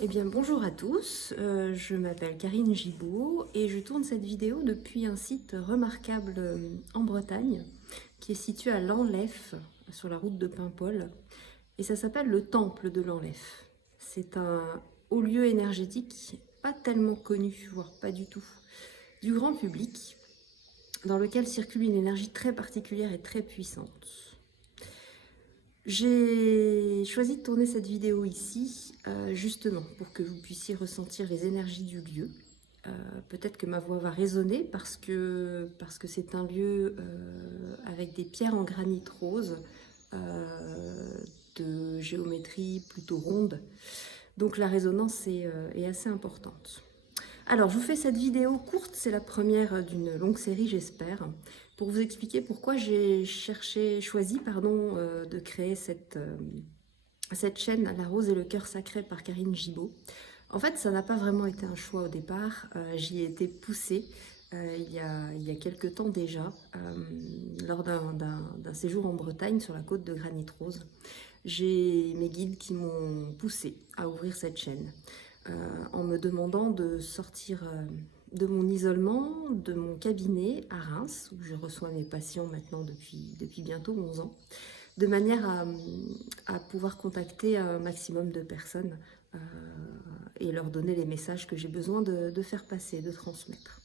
Eh bien bonjour à tous, je m'appelle Karine Gibaud et je tourne cette vidéo depuis un site remarquable en Bretagne qui est situé à Lanlef sur la route de Paimpol et ça s'appelle le Temple de Lanlef. C'est un haut lieu énergétique pas tellement connu, voire pas du tout, du grand public dans lequel circule une énergie très particulière et très puissante. J'ai choisi de tourner cette vidéo ici, justement, pour que vous puissiez ressentir les énergies du lieu. Peut-être que ma voix va résonner parce que c'est un lieu avec des pierres en granit rose, de géométrie plutôt ronde. Donc la résonance est assez importante. Alors, je vous fais cette vidéo courte, c'est la première d'une longue série, j'espère, pour vous expliquer pourquoi j'ai choisi de créer cette chaîne La Rose et le Cœur Sacré par Karine Gibaud. En fait, ça n'a pas vraiment été un choix au départ, j'y ai été poussée il y a quelques temps déjà, lors d'un séjour en Bretagne sur la côte de Granit Rose. J'ai mes guides qui m'ont poussée à ouvrir cette chaîne. En me demandant de sortir de mon isolement, de mon cabinet à Reims, où je reçois mes patients maintenant depuis bientôt 11 ans, de manière à pouvoir contacter un maximum de personnes et leur donner les messages que j'ai besoin de faire passer, de transmettre.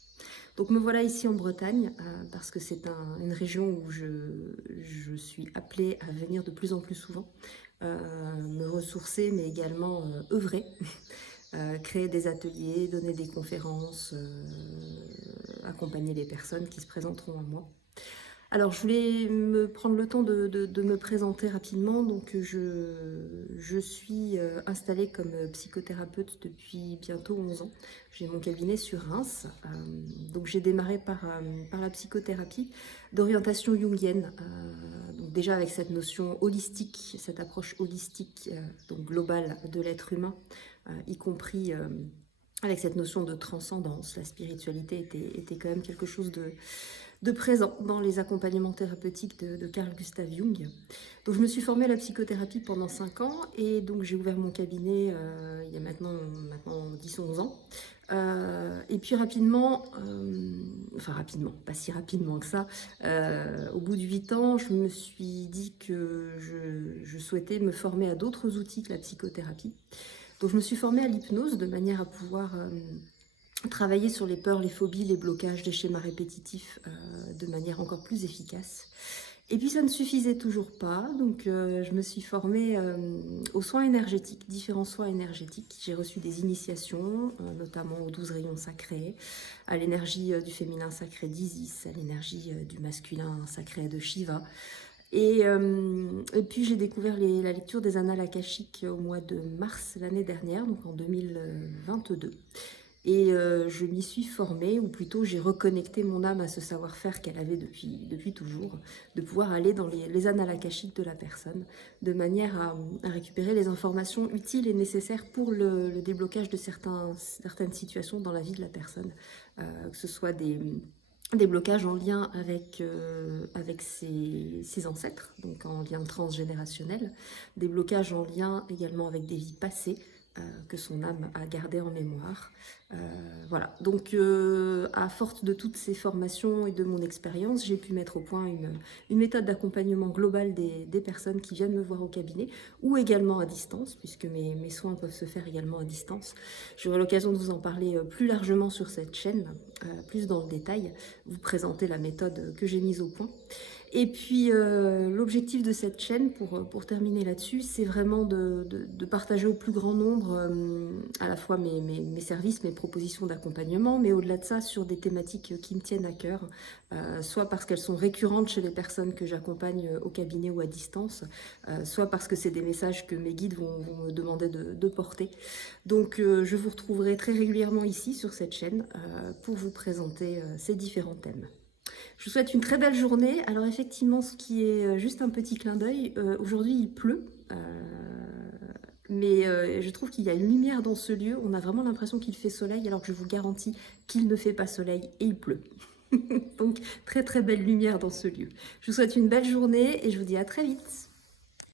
Donc me voilà ici en Bretagne parce que c'est une région où je suis appelée à venir de plus en plus souvent, me ressourcer mais également œuvrer. Créer des ateliers, donner des conférences, accompagner les personnes qui se présenteront à moi. Alors, je voulais me prendre le temps de me présenter rapidement. Donc, je suis installée comme psychothérapeute depuis bientôt 11 ans. J'ai mon cabinet sur Reims. Donc, j'ai démarré par la psychothérapie d'orientation jungienne. Donc déjà avec cette notion holistique, cette approche holistique, donc globale de l'être humain, y compris avec cette notion de transcendance. La spiritualité était quand même quelque chose de présent dans les accompagnements thérapeutiques de Carl Gustav Jung. Donc je me suis formée à la psychothérapie pendant 5 ans et donc j'ai ouvert mon cabinet il y a maintenant 10-11 ans. Et puis rapidement, pas si rapidement que ça, au bout de 8 ans, je me suis dit que je souhaitais me former à d'autres outils que la psychothérapie. Donc je me suis formée à l'hypnose de manière à pouvoir travailler sur les peurs, les phobies, les blocages, les schémas répétitifs de manière encore plus efficace. Et puis ça ne suffisait toujours pas, donc je me suis formée aux soins énergétiques, différents soins énergétiques. J'ai reçu des initiations, notamment aux 12 rayons sacrés, à l'énergie du féminin sacré d'Isis, à l'énergie du masculin sacré de Shiva. Et puis j'ai découvert la lecture des annales akashiques au mois de mars l'année dernière, donc en 2022. Et je m'y suis formée, ou plutôt j'ai reconnecté mon âme à ce savoir-faire qu'elle avait depuis toujours, de pouvoir aller dans les annales akashiques de la personne, de manière à récupérer les informations utiles et nécessaires pour le déblocage de certaines situations dans la vie de la personne, que ce soit des blocages en lien avec ses ancêtres, donc en lien transgénérationnel, des blocages en lien également avec des vies passées, que son âme a gardé en mémoire. Voilà, donc à force de toutes ces formations et de mon expérience, j'ai pu mettre au point une méthode d'accompagnement global des personnes qui viennent me voir au cabinet, ou également à distance, puisque mes soins peuvent se faire également à distance. J'aurai l'occasion de vous en parler plus largement sur cette chaîne, plus dans le détail, vous présenter la méthode que j'ai mise au point. Et puis l'objectif de cette chaîne, pour terminer là-dessus, c'est vraiment de partager au plus grand nombre à la fois mes services, mes propositions d'accompagnement, mais au-delà de ça, sur des thématiques qui me tiennent à cœur, soit parce qu'elles sont récurrentes chez les personnes que j'accompagne au cabinet ou à distance, soit parce que c'est des messages que mes guides vont me demander de porter. Donc je vous retrouverai très régulièrement ici sur cette chaîne pour vous présenter ces différents thèmes. Je vous souhaite une très belle journée. Alors effectivement, ce qui est juste un petit clin d'œil, aujourd'hui il pleut, mais je trouve qu'il y a une lumière dans ce lieu. On a vraiment l'impression qu'il fait soleil, alors que je vous garantis qu'il ne fait pas soleil et il pleut. Donc très très belle lumière dans ce lieu. Je vous souhaite une belle journée et je vous dis à très vite.